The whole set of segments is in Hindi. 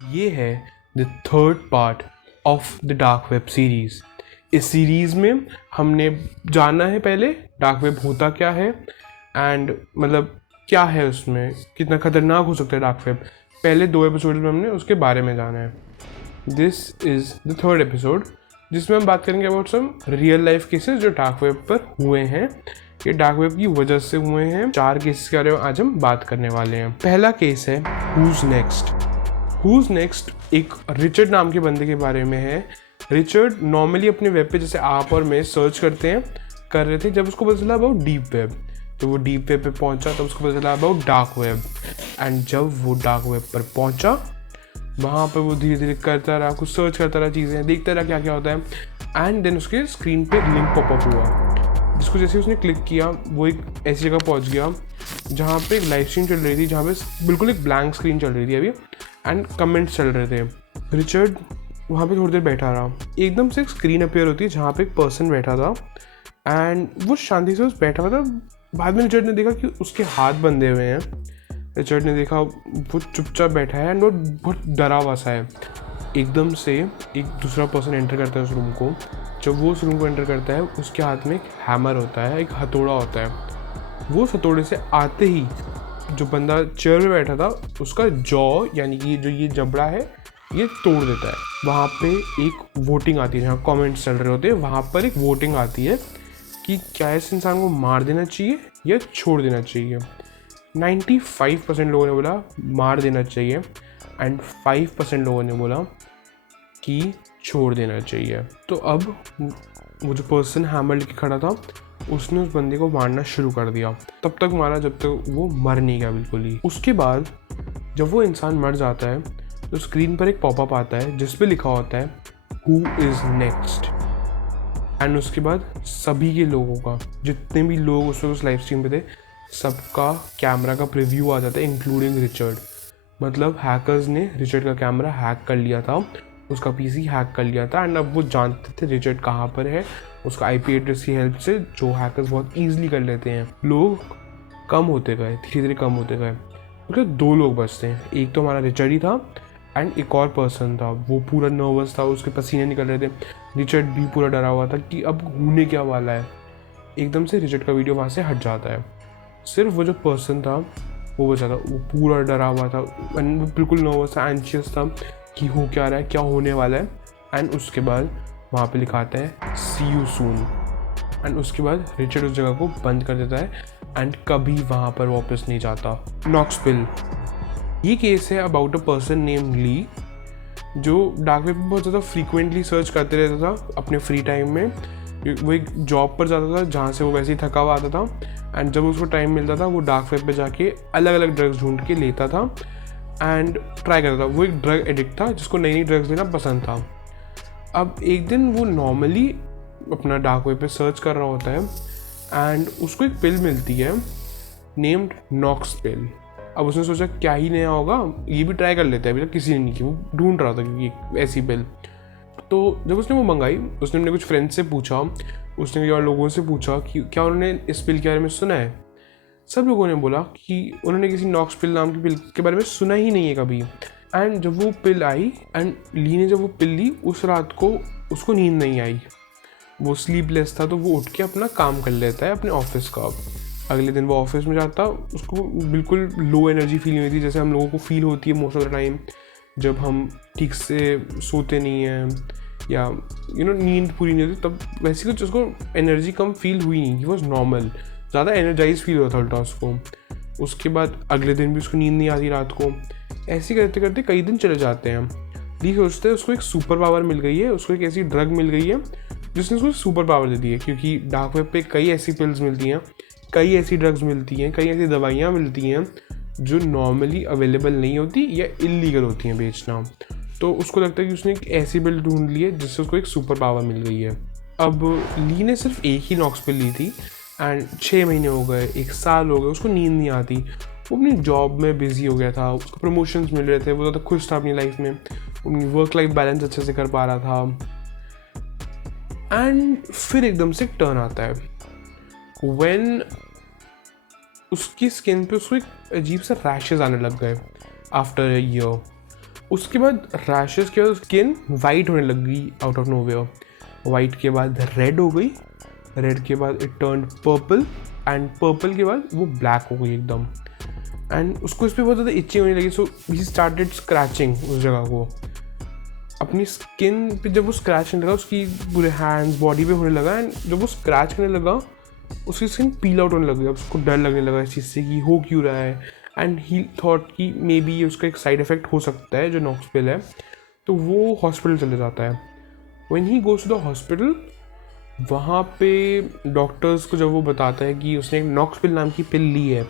ये है the third part of the dark web series. इस सीरीज़ में हमने जाना है पहले डार्क वेब होता क्या है एंड मतलब क्या है उसमें, कितना खतरनाक हो सकता है डार्क वेब। पहले 2 एपिसोड में हमने उसके बारे में जाना है। This is the third episode जिसमें हम बात करेंगे about some real life cases जो डार्क वेब पर हुए हैं। ये डार्क वेब की वजह से हुए हैं। 4 केसेस के बारे में आज हम बात करने वाले हैं। पहला केस है हुज नेक्स्ट एक रिचर्ड नाम के बंदे के बारे में है। रिचर्ड नॉर्मली अपने वेब पे जैसे आप और मैं सर्च कर रहे थे जब उसको पता चला अबाउट डीप वेब, तो वो डीप वेब पे पहुंचा तब उसको पता चला अबाउट डार्क वेब। एंड जब वो डार्क वेब पर पहुंचा वहाँ पर वो धीरे धीरे करता रहा, कुछ सर्च करता रहा, चीज़ें देखता रहा क्या क्या होता है। एंड देन उसके स्क्रीन पे लिंक पॉपअप हुआ जिसको जैसे उसने क्लिक किया वो एक ऐसी जगह पहुँच गया जहाँ पे एक लाइव स्ट्रीम चल रही थी, जहाँ पे बिल्कुल एक ब्लैंक स्क्रीन चल रही थी अभी एंड कमेंट्स चल रहे थे। रिचर्ड वहाँ पे थोड़ी देर बैठा रहा, एकदम से एक स्क्रीन अपीयर होती है जहाँ पे एक पर्सन बैठा था एंड वो शांति से उस बैठा हुआ था। बाद में रिचर्ड ने देखा कि उसके हाथ बंधे हुए हैं। रिचर्ड ने देखा वो चुपचाप बैठा है एंड वो बहुत डरा हुआ सा है। एकदम से एक दूसरा पर्सन एंटर करता है उस रूम को। जब वो उस रूम को एंटर करता है उसके हाथ में एक हैमर होता है, एक हथौड़ा होता है। वो हथौड़े से आते ही जो बंदा चेयर में बैठा था उसका जॉ यानी कि जो ये जबड़ा है ये तोड़ देता है। वहाँ पे एक वोटिंग आती है, जहाँ कमेंट्स चल रहे होते हैं वहाँ पर एक वोटिंग आती है कि क्या इस इंसान को मार देना चाहिए या छोड़ देना चाहिए। 95% लोगों ने बोला मार देना चाहिए एंड 5% लोगों ने बोला कि छोड़ देना चाहिए। तो अब वो जो पर्सन हैमर लेके खड़ा था उसने उस बंदे को मारना शुरू कर दिया। तब तक मारा जब तक वो मर नहीं गया बिल्कुल ही। उसके बाद जब वो इंसान मर जाता है तो स्क्रीन पर एक पॉपअप आता है जिस पे लिखा होता है हु इज़ नेक्स्ट। एंड उसके बाद सभी के लोगों का, जितने भी लोग उस लाइव स्ट्रीम पे थे, सबका कैमरा का प्रीव्यू आ जाता है इंक्लूडिंग रिचर्ड। मतलब हैकर्स ने रिचर्ड का कैमरा हैक कर लिया था, उसका पीसी हैक कर लिया था एंड अब वो जानते थे रिचर्ड कहाँ पर है। उसका आईपी एड्रेस की हेल्प से जो हैकर्स बहुत ईजिली कर लेते हैं। लोग कम होते गए, धीरे धीरे कम होते गए। मतलब 2 लोग बचते हैं, एक तो हमारा रिचर्ड ही था एंड एक और पर्सन था। वो पूरा नर्वस था, उसके पसीने निकल रहे थे। रिचर्ड भी पूरा डरा हुआ था कि अब होने क्या वाला है। एकदम से रिचर्ड का वीडियो वहाँ से हट जाता है। सिर्फ वो जो पर्सन था वो बचा था। वो पूरा डरा हुआ था, बिल्कुल नर्वस था, एंशियस था कि हो क्या रहा है, क्या होने वाला है। एंड उसके बाद वहाँ पे लिखा आता है सी यू सून। एंड उसके बाद रिचर्ड उस जगह को बंद कर देता है एंड कभी वहाँ पर वापस नहीं जाता। नॉक्सविल, ये केस है अबाउट अ पर्सन नेम ली जो डार्क वेब पर बहुत ज़्यादा फ्रीक्वेंटली सर्च करते रहता था अपने फ्री टाइम में। वो एक जॉब पर जाता था जहाँ से वो वैसे ही थका हुआ आता था एंड जब उसको टाइम मिलता था वो डार्क वेब पे जाके अलग अलग ड्रग्स ढूंढ के लेता था एंड ट्राई करता था। वो एक ड्रग एडिक्ट था जिसको नई नई ड्रग्स लेना पसंद था। अब एक दिन वो नॉर्मली अपना डार्क वेब पे सर्च कर रहा होता है एंड उसको एक पिल मिलती है नेम्ड नॉक्स पिल। अब उसने सोचा क्या ही नया होगा, ये भी ट्राई कर लेते हैं। अभी तक किसी ने नहीं की, वो ढूंढ रहा था क्योंकि ऐसी पिल। तो जब उसने वो मंगाई उसने अपने कुछ फ्रेंड्स से पूछा, उसने कई और लोगों से पूछा कि क्या उन्होंने इस पिल के बारे में सुना है। सब लोगों ने बोला कि उन्होंने किसी नॉक्स पिल नाम की पिल के बारे में सुना ही नहीं है कभी। एंड जब वो पिल आई एंड ली ने जब वो पिल ली उस रात को उसको नींद नहीं आई। वो स्लीपलेस था तो वो उठ के अपना काम कर लेता है अपने ऑफिस का। अगले दिन वो ऑफिस में जाता, उसको बिल्कुल लो एनर्जी फील हुई थी जैसे हम लोगों को फील होती है मोस्ट ऑफ द टाइम जब हम ठीक से सोते नहीं हैं या नींद पूरी नहीं होती, तब वैसे कुछ उसको एनर्जी कम फील हुई नहीं। ही वॉज नॉर्मल, ज़्यादा एनर्जाइज फील होता था उल्टा उसको। उसके बाद अगले दिन भी उसको नींद नहीं आती रात को। ऐसे करते करते कई दिन चले जाते हैं। ली सोचते हैं उसको एक सुपर पावर मिल गई है, उसको एक ऐसी ड्रग मिल गई है जिसने उसको सुपर पावर दे दी है। क्योंकि डार्क वेब पे कई ऐसी पिल्स मिलती हैं, कई ऐसी ड्रग्स मिलती हैं, कई ऐसी दवाइयाँ मिलती हैं जो नॉर्मली अवेलेबल नहीं होती या इलीगल होती हैं बेचना। तो उसको लगता है कि उसने एक ऐसी पिल ढूंढ ली है जिससे उसको एक सुपर पावर मिल गई है। अब ली ने सिर्फ एक ही नॉक्स पिल ली थी एंड 6 महीने हो गए, 1 साल हो गए, उसको नींद नहीं आती। वो अपनी जॉब में बिजी हो गया था, उसको प्रमोशंस मिल रहे थे, वो ज़्यादा खुश था अपनी लाइफ में, अपनी वर्क लाइफ बैलेंस अच्छे से कर पा रहा था। एंड फिर एकदम से एक टर्न आता है व्हेन उसकी स्किन पे उसको एक अजीब सा रैशेज आने लग गए आफ्टर अ ईयर। उसके बाद रैशेस के बाद स्किन वाइट होने लग गई आउट ऑफ नोवेयर, वाइट के बाद रेड हो गई, रेड के बाद it turn purple and purple के बाद वो ब्लैक हो गई एकदम। एंड उसको इस पर बहुत ज़्यादा इचिंग होने लगी, सो ही स्टार्टेड स्क्रैचिंग उस जगह को अपनी स्किन पे। जब वो स्क्रैच करने लगा उसकी पूरे हैंड्स बॉडी पे होने लगा, एंड जब वो स्क्रैच करने लगा उसकी स्किन पील आउट होने लग गया। उसको डर लगने लगा इस चीज़ से कि हो क्यों रहा है, एंड ही थॉट कि मे बी उसका एक साइड इफ़ेक्ट हो सकता है जो नॉक्सपिल है। तो वो हॉस्पिटल चले जाता है। When he goes to the hospital, वहाँ पे डॉक्टर्स को जब वो बताता है कि उसने एक नॉक्सपिल नाम की पिल ली है,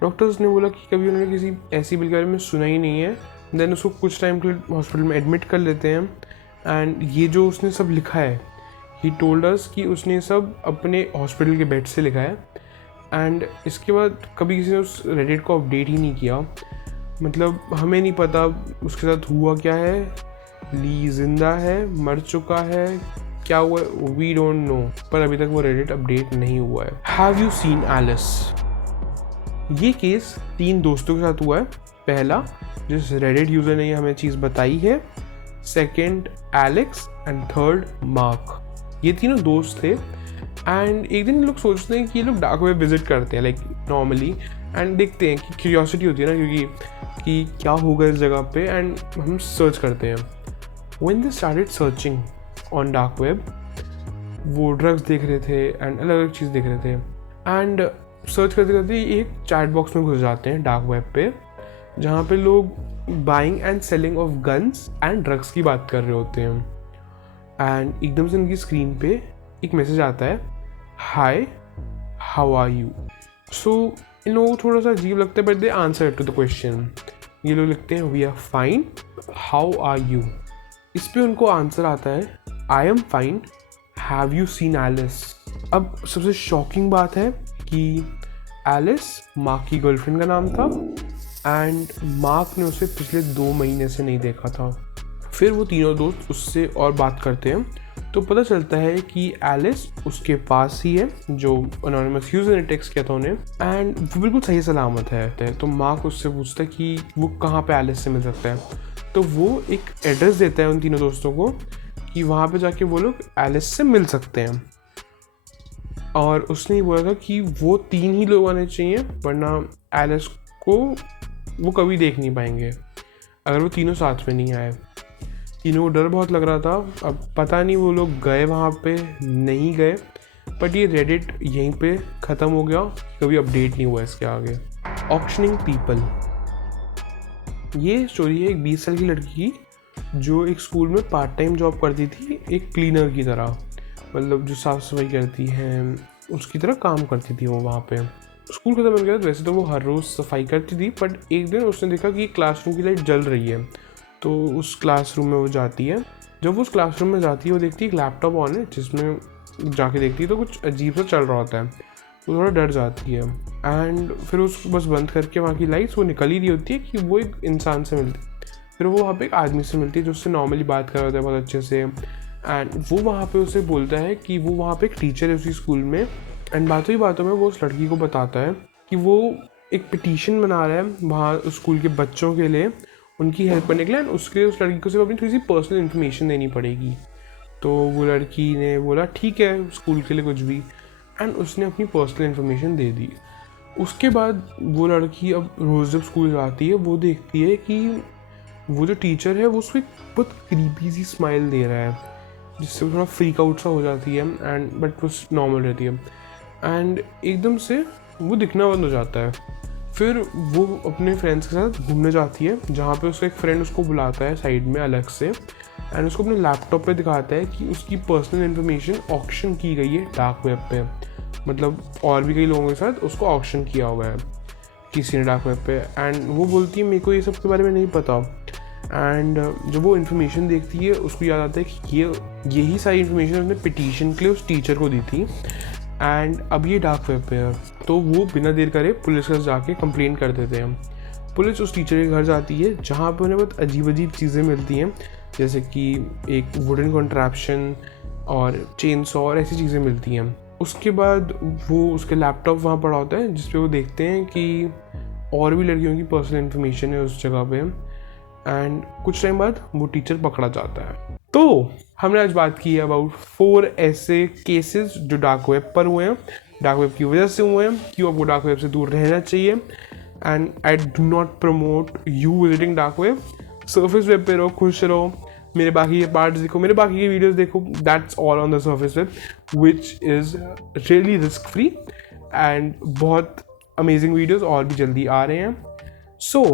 डॉक्टर्स ने बोला कि कभी उन्होंने किसी ऐसी पिल के बारे में सुना ही नहीं है। देन उसको कुछ टाइम के लिए हॉस्पिटल में एडमिट कर लेते हैं, एंड ये जो उसने सब लिखा है, ही टोल्ड अस कि उसने सब अपने हॉस्पिटल के बेड से लिखा है। एंड इसके बाद कभी किसी ने उस रेडिट को अपडेट ही नहीं किया। मतलब हमें नहीं पता उसके साथ हुआ क्या है, ली जिंदा है, मर चुका है, क्या हुआ, वी डोंट नो, पर अभी तक वो रेडिट अपडेट नहीं हुआ है। Have you seen Alice? ये केस 3 दोस्तों के साथ हुआ है। पहला, जिस रेडिट यूज़र ने हमें चीज़ बताई है, second Alex, and third mark. ये तीनों दोस्त थे, एंड एक दिन लोग सोचते हैं कि ये लोग डार्क वेब विजिट करते हैं लाइक नॉर्मली, एंड देखते हैं कि क्यूरियोसिटी होती है ना, क्योंकि कि क्या होगा इस जगह पे, एंड हम सर्च करते हैं। When they started searching on dark web, वो ड्रग्स देख रहे थे एंड अलग अलग चीज़ देख रहे थे, एंड सर्च करते करते एक चैट बॉक्स में घुस जाते हैं डार्क वेब पे, जहाँ पे लोग buying and selling of guns and drugs की बात कर रहे होते हैं। एंड एकदम से उनकी स्क्रीन पे एक मैसेज आता है, hi how are you. So इन लोगों को थोड़ा सा अजीब लगता है, but they answer to the question. ये लोग लिखते हैं we are fine, how are you. इस पे उनको आंसर आता है, I am fine, have you seen Alice. अब सबसे शॉकिंग बात है कि एलिस मार्क की गर्लफ्रेंड का नाम था, एंड मार्क ने उसे पिछले 2 महीने से नहीं देखा था। फिर वो तीनों दोस्त उससे और बात करते हैं, तो पता चलता है कि एलिस उसके पास ही है, जो अनोनिमस यूजर ने टेक्स्ट किया था उन्हें, एंड वो बिल्कुल सही सलामत है। तो मार्क उससे पूछता है कि वो कहाँ पे एलिस से मिल सकता है। तो वो एक एड्रेस देता है उन तीनों दोस्तों को कि वहाँ पे जाके वो लोग एलिस से मिल सकते हैं। और उसने ही बोला था कि वो 3 ही लोग आने चाहिए, वरना एलिस को वो कभी देख नहीं पाएंगे अगर वो तीनों साथ में नहीं आए। तीनों को डर बहुत लग रहा था। अब पता नहीं वो लोग गए वहाँ पे नहीं गए, बट ये रेडिट यहीं पे ख़त्म हो गया, कभी अपडेट नहीं हुआ इसके आगे। ऑक्शनिंग पीपल, ये स्टोरी है एक 20 साल की लड़की की, जो एक स्कूल में पार्ट टाइम जॉब करती थी, एक क्लीनर की तरह, मतलब जो साफ़ सफाई करती हैं उसकी तरह काम करती थी वो वहाँ पे। स्कूल खत्म हो गया, वैसे तो वो हर रोज़ सफाई करती थी, बट एक दिन उसने देखा कि क्लासरूम की लाइट जल रही है, तो उस क्लासरूम में वो जाती है। जब वो उस क्लासरूम में जाती है, वो देखती है एक लैपटॉप ऑन है, जिसमें जाके देखती है तो कुछ अजीब सा चल रहा होता है, तो थोड़ा डर जाती है। एंड फिर उसको बस बंद करके वहाँ की लाइट्स, वो निकल ही रही होती है कि वो एक इंसान से मिलती है। फिर वो वहाँ पे एक आदमी से मिलती है जो उससे नॉर्मली बात कर रहा होता है बहुत अच्छे से, एंड वो वहाँ पे उसे बोलता है कि वो वहाँ पे एक टीचर है उसी स्कूल में। एंड बातों ही बातों में वो उस लड़की को बताता है कि वो एक पिटीशन बना रहा है वहाँ स्कूल के बच्चों के लिए, उनकी हेल्प करने के लिए, एंड उसके लिए उस लड़की को सिर्फ अपनी थोड़ी सी पर्सनल इन्फॉर्मेशन देनी पड़ेगी। तो वो लड़की ने बोला ठीक है, स्कूल के लिए कुछ भी, एंड उसने अपनी पर्सनल इन्फॉर्मेशन दे दी। उसके बाद वो लड़की अब रोज़ जब स्कूल जाती है, वो देखती है कि वो जो टीचर है वो उसको एक बहुत क्रीपी सी स्माइल दे रहा है, जिससे वो थोड़ा फ्रीक आउट सा हो जाती है, एंड बट वो नॉर्मल रहती है। एंड एकदम से वो दिखना बंद हो जाता है। फिर वो अपने फ्रेंड्स के साथ घूमने जाती है, जहाँ पे उसका एक फ्रेंड उसको बुलाता है साइड में अलग से, एंड उसको अपने लैपटॉप पे दिखाता है कि उसकी पर्सनल इन्फॉर्मेशन ऑक्शन की गई है डार्क वेब पे। मतलब और भी कई लोगों के साथ उसको ऑक्शन किया हुआ है किसी ने डार्क वेब पे। एंड वो बोलती है मेरे को ये सब के बारे में नहीं पता। एंड जब वो इन्फॉर्मेशन देखती है, उसको याद आता है कि यही सारी इन्फॉर्मेशन उसने पिटीशन के लिए उस टीचर को दी थी, एंड अब ये डार्क वेब पे है। तो वो बिना देर करे पुलिस के पास जाके कंप्लेन कर देते हैं। पुलिस उस टीचर के घर जाती है, जहाँ पे उन्हें बहुत अजीब अजीब चीज़ें मिलती हैं, जैसे कि एक वुडन कॉन्ट्रैप्शन और चेन सॉ और ऐसी चीज़ें मिलती हैं। उसके बाद वो उसके लैपटॉप वहाँ पड़ा होता है, जिस पे वो देखते हैं कि और भी लड़कियों की पर्सनल इन्फॉर्मेशन है उस जगह पे। एंड कुछ टाइम बाद वो टीचर पकड़ा जाता है। तो हमने आज बात की अबाउट 4 ऐसे केसेस जो डार्क वेब पर हुए हैं, डार्क वेब की वजह से हुए हैं, क्यों आपको डार्क वेब से दूर रहना चाहिए। And I do not promote you visiting dark web. Surface web पे रहो, खुश रहो, मेरे बाकी के पार्ट्स देखो, मेरे बाकी के वीडियोस देखो, that's all on the surface web which is really risk free and बहुत अमेजिंग वीडियोस और भी जल्दी आ रहे हैं। So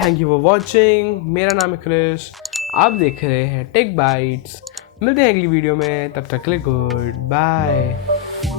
thank you for watching. मेरा नाम है क्रिश, आप देख रहे हैं टेक बाइट्स। मिलते हैं अगली वीडियो में, तब तक के लिए गुड बाय।